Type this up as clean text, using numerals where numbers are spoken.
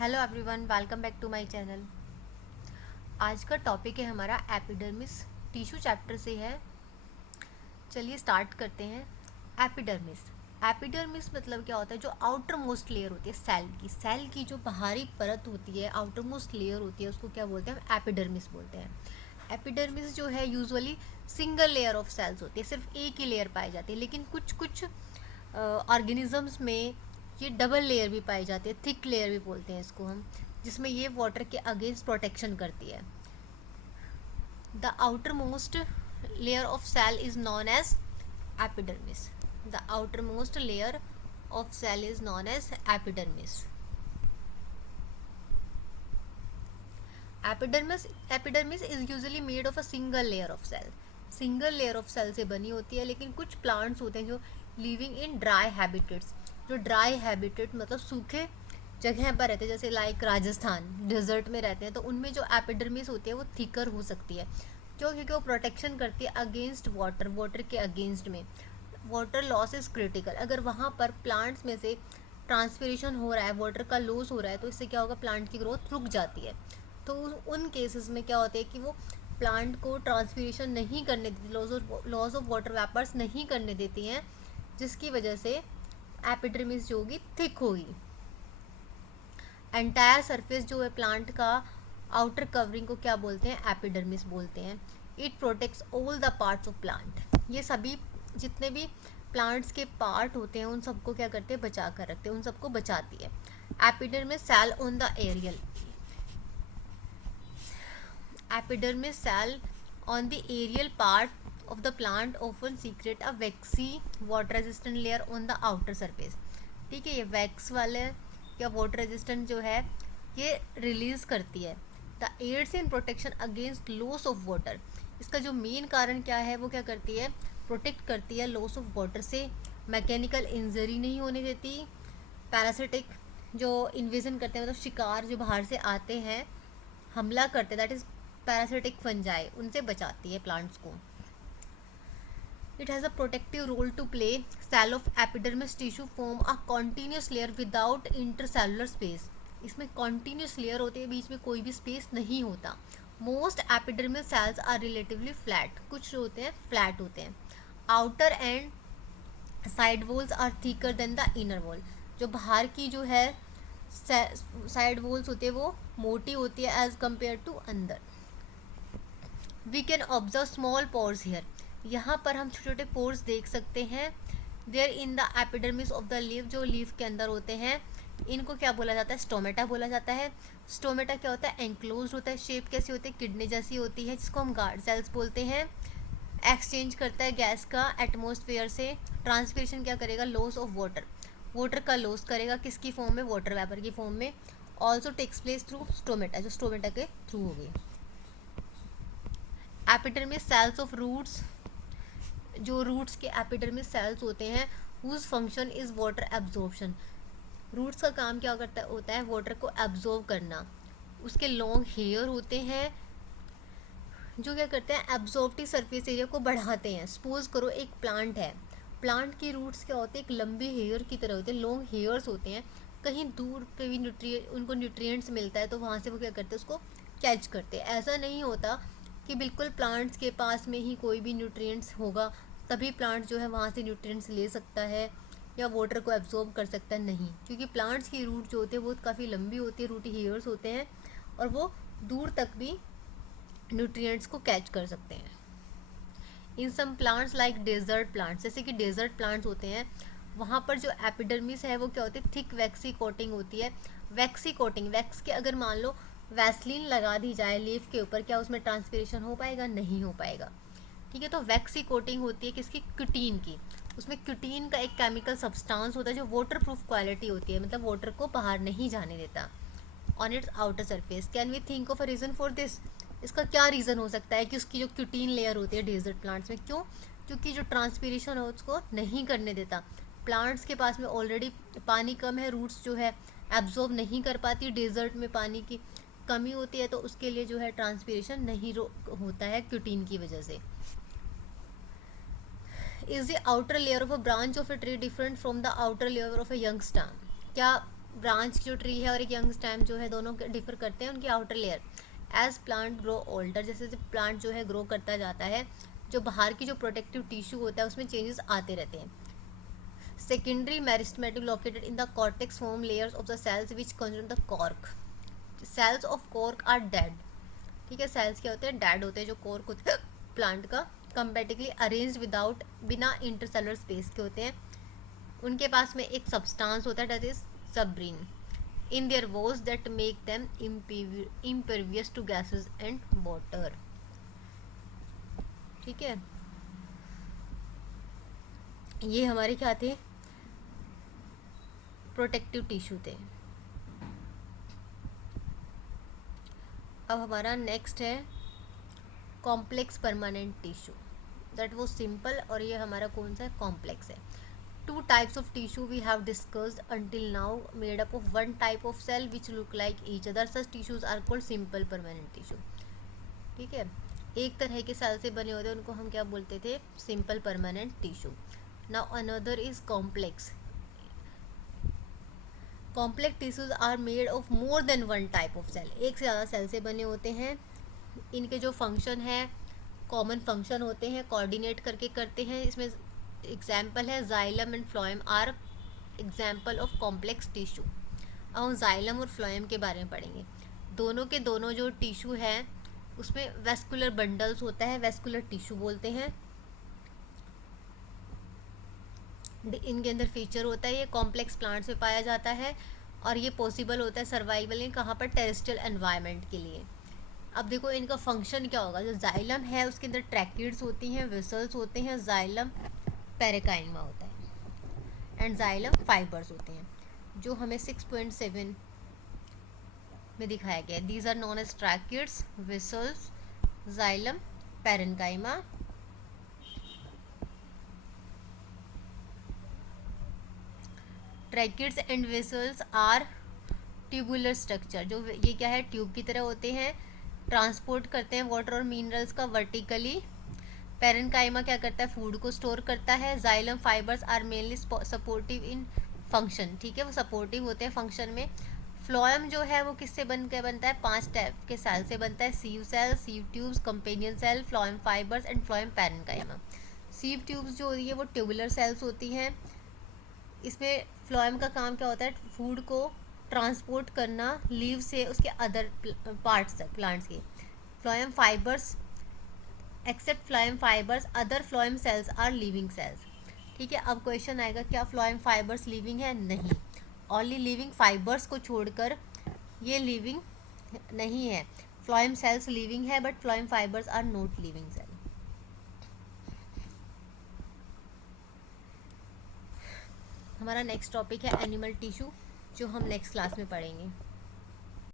Hello everyone, welcome back to my channel. आज का topic है हमारा एपिडर्मिस। टिश्यू चैप्टर से है। चलिए स्टार्ट करते हैं। एपिडर्मिस एपिडर्मिस मतलब क्या होता है? जो आउटर मोस्ट लेयर होती है सेल की जो बाहरी परत होती है, आउटर मोस्ट लेयर होती है, उसको क्या बोलते हैं? एपिडर्मिस बोलते हैं। एपिडर्मिस जो है usually single layer of cells होती है, सिर्फ एक ही लेयर पाई जाती है। लेकिन कुछ कुछ ऑर्गेनिजम्स में ये डबल लेयर भी पाई जाती है, थिक लेयर भी बोलते हैं इसको हम, जिसमें ये वाटर के अगेंस्ट प्रोटेक्शन करती है। The outermost layer of cell is known as epidermis. The outermost layer of cell is known as epidermis. Epidermis is usually made of a single layer of cell. Single layer of cell से बनी होती है। लेकिन कुछ plants होते हैं जो living in dry habitats, जो ड्राई हैबिटेट मतलब सूखे जगह पर रहते हैं, जैसे लाइक राजस्थान डेजर्ट में रहते हैं, तो उनमें जो एपिडर्मिस होती है वो थिकर हो सकती है। क्यों? क्योंकि वो प्रोटेक्शन करती है अगेंस्ट वाटर के अगेंस्ट में। Water loss is critical. अगर वहाँ पर प्लांट्स में से ट्रांसपिरेशन हो रहा है, वाटर का लॉस हो रहा है, तो इससे क्या होगा? प्लांट की ग्रोथ रुक जाती है। तो उन केसेस में क्या होता है कि वो प्लांट को ट्रांसपिरेशन नहीं करने देती, लॉस ऑफ वाटर वेपर्स नहीं करने देती हैं, जिसकी वजह से एपिडर्मिस जो होगी थिक होगी। एंटायर सरफेस जो है प्लांट का, आउटर कवरिंग को क्या बोलते हैं? एपिडर्मिस बोलते हैं। It protects all the parts of plant. ये सभी जितने भी प्लांट्स के पार्ट होते हैं उन सबको क्या करते हैं? बचा कर रखते हैं, उन सबको बचाती है। Epidermis cell on the aerial epidermis cell on the aerial part of the plant often secrete a waxy water resistant layer on the outer surface। ठीक है, ये वैक्स वाले या वाटर रेजिस्टेंट जो है ये रिलीज करती है। The aids in protection against loss of water. इसका जो मेन कारण क्या है? वो क्या करती है? प्रोटेक्ट करती है लॉस ऑफ वाटर से। मैकेनिकल इंजरी नहीं होने देती। पैरासिटिक जो इन्वेजन करते हैं, मतलब शिकार जो बाहर से आते हैं हमला करते, दैट इज पैरासिटिक फंजाई, उनसे बचाती है प्लांट्स को। It has a protective role to play. Cell of epidermis tissue form a continuous layer without intercellular space. इसमें कॉन्टीन्यूस लेयर होती है, बीच में कोई भी स्पेस नहीं होता। Most epidermis cells are relatively flat. कुछ जो होते हैं फ्लैट होते हैं। Outer and side walls are thicker than the inner wall. जो बाहर की जो है साइड वॉल्स होती है वो मोटी होती है एज कम्पेयर टू अंदर। We can observe small pores here. यहाँ पर हम छोटे छोटे पोर्स देख सकते हैं। There in the epidermis of the leaf, जो लीफ के अंदर होते हैं, इनको क्या बोला जाता है? स्टोमेटा बोला जाता है। स्टोमेटा क्या होता है? एंक्लोज होता है। शेप कैसी होती है? किडनी जैसी होती है, जिसको हम गार्ड सेल्स बोलते हैं। एक्सचेंज करता है गैस का एटमोसफेयर से। ट्रांसपिरेशन क्या करेगा? लॉस ऑफ वाटर का लॉस करेगा। किसकी फॉर्म में? वाटर वेपर की फॉर्म में। Also takes place through stomata, जो स्टोमेटा के थ्रू होगी। एपिडर्मिस सेल्स ऑफ रूट्स, जो रूट्स के एपिडर्मिस सेल्स होते हैं, whose function is water absorption. Roots का काम क्या होता है? वाटर को एब्जॉर्ब करना। उसके लॉन्ग हेयर होते हैं जो क्या करते हैं? एब्जॉर्प्टिव सरफेस एरिया को बढ़ाते हैं। सपोज करो एक प्लांट है, प्लांट की रूट्स क्या होते हैं? एक लंबी हेयर की तरह होते हैं, लॉन्ग हेयर्स होते हैं। कहीं दूर पे भी उनको न्यूट्रिएंट्स मिलता है तो वहाँ से वो क्या करते हैं? उसको कैच करते हैं। ऐसा नहीं होता कि बिल्कुल प्लांट्स के पास में ही कोई भी न्यूट्रिएंट्स होगा तभी प्लांट जो है वहाँ से न्यूट्रिएंट्स ले सकता है या वाटर को एब्जॉर्ब कर सकता है। नहीं, क्योंकि प्लांट्स की रूट जो होती है वो काफ़ी लंबी होती है, रूटी हेयर्स होते हैं, और वो दूर तक भी न्यूट्रिएंट्स को कैच कर सकते हैं। In some plants like desert plants, जैसे कि डेजर्ट प्लांट्स होते हैं, वहाँ पर जो एपिडर्मिस है वो क्या होती है? थिक वैक्सी कोटिंग होती है। वैक्सी कोटिंग, वैक्स के अगर मान लो वैसलीन लगा दी जाए लीफ के ऊपर, क्या उसमें ट्रांसपिरेशन हो पाएगा? नहीं हो पाएगा। ठीक है, तो वैक्सी कोटिंग होती है किसकी? क्यूटीन की। उसमें क्यूटीन का एक केमिकल सब्सटेंस होता है जो वाटर प्रूफ क्वालिटी होती है, मतलब वाटर को बाहर नहीं जाने देता on its outer surface. Can we think of a reason for this? इसका क्या रीज़न हो सकता है कि उसकी जो क्यूटीन लेयर होती है डेजर्ट प्लांट्स में, क्यों? क्योंकि जो ट्रांसपिरेशन है उसको नहीं करने देता। प्लांट्स के पास में ऑलरेडी पानी कम है, रूट्स जो है एब्जॉर्ब नहीं कर पाती, डेजर्ट में पानी की कमी होती है, तो उसके लिए जो है ट्रांसपिरेशन नहीं होता है क्यूटीन की वजह से। Is the outer layer of a branch of a tree different from the outer layer of a young stem? क्या ब्रांच जो ट्री है और एक यंग स्टेम जो है, दोनों डिफर करते हैं उनकी outer layer. As plant grow older, जैसे जैसे प्लांट जो है ग्रो करता जाता है, जो बाहर की जो प्रोटेक्टिव टिश्यू होता है उसमें चेंजेस आते रहते हैं। Secondary meristematic located in the cortex form layers of the cells which consist the cork. Cells of cork are dead, ठीक है, सेल्स क्या होते हैं, डेड होते हैं जो कॉर्क होते हैं प्लांट का, कंपैरेटिवली अरेंज्ड विदाउट, बिना इंटरसेलुलर स्पेस के होते हैं। उनके पास में एक सब्सटेंस होता है that is suberin in their walls that make them impervious to gases and water, ठीक है। ये हमारे क्या थे, प्रोटेक्टिव टिश्यू थे। अब हमारा नेक्स्ट है कॉम्प्लेक्स परमानेंट टिश्यू, दैट वो सिंपल, और ये हमारा कौन सा है, कॉम्प्लेक्स है। Two types of tissue we have discussed until now made up of one type of cell which look like each other. Such tissues are called simple permanent tissue, ठीक है। एक तरह के सेल से बने होते हैं उनको हम क्या बोलते थे, simple permanent tissue. Now another is complex. Complex tissues are made of more than one type of cell, एक से ज़्यादा सेल से बने होते हैं। इनके जो फंक्शन है कॉमन फंक्शन होते हैं, कोऑर्डिनेट करके करते हैं। इसमें एग्जाम्पल है xylem and phloem are example of complex tissue. अब हम जाइलम और फ्लोएम के बारे में पढ़ेंगे। दोनों के दोनों जो टिश्यू है उसमें वेस्कुलर बंडल्स होता है, वेस्कुलर टिश्यू बोलते हैं। इनके अंदर फीचर होता है, ये कॉम्प्लेक्स प्लांट्स में पाया जाता है और ये पॉसिबल होता है सर्वाइवल इन कहाँ पर, टेरेस्ट्रियल एनवायरनमेंट के लिए। अब देखो इनका फंक्शन क्या होगा। जो जाइलम है उसके अंदर ट्रैकिड्स होती हैं, वेसल्स होते हैं, जाइलम पेरेकाइमा होता है एंड जाइलम फाइबर्स होते हैं, जो हमें 6.7 में दिखाया गया है। These are known as tracheids, vessels, xylem, parenchyma. Tracheids and vessels are tubular structure, जो ये क्या है, ट्यूब की तरह होते हैं, ट्रांसपोर्ट करते हैं वाटर और मिनरल्स का वर्टिकली। पेरेन्काइमा क्या करता है, फूड को स्टोर करता है। Xylem fibres are mainly supportive in function, ठीक है, वो सपोर्टिव होते हैं फंक्शन में। फ्लोएम जो है वो किससे बनता है, 5 टाइप के सेल से बनता है, sieve cell, sieve tubes, companion cell, phloem fibres and phloem parenchyma. Sieve tubes जो होती है वो ट्यूबुलर सेल्स होती हैं। इसमें फ्लोएम का काम क्या होता है, फूड को ट्रांसपोर्ट करना लीव से उसके अदर पार्ट्स तक प्लांट्स के। Phloem fibres, except phloem fibres other phloem cells are living cells, ठीक है। अब क्वेश्चन आएगा क्या फ्लोएम फाइबर्स लिविंग है, नहीं, ओनली लिविंग फाइबर्स को छोड़कर ये लिविंग नहीं है। फ्लोएम सेल्स लिविंग है but phloem fibres are not living cell. हमारा नेक्स्ट टॉपिक है एनिमल टिश्यू, जो हम नेक्स्ट क्लास में पढ़ेंगे।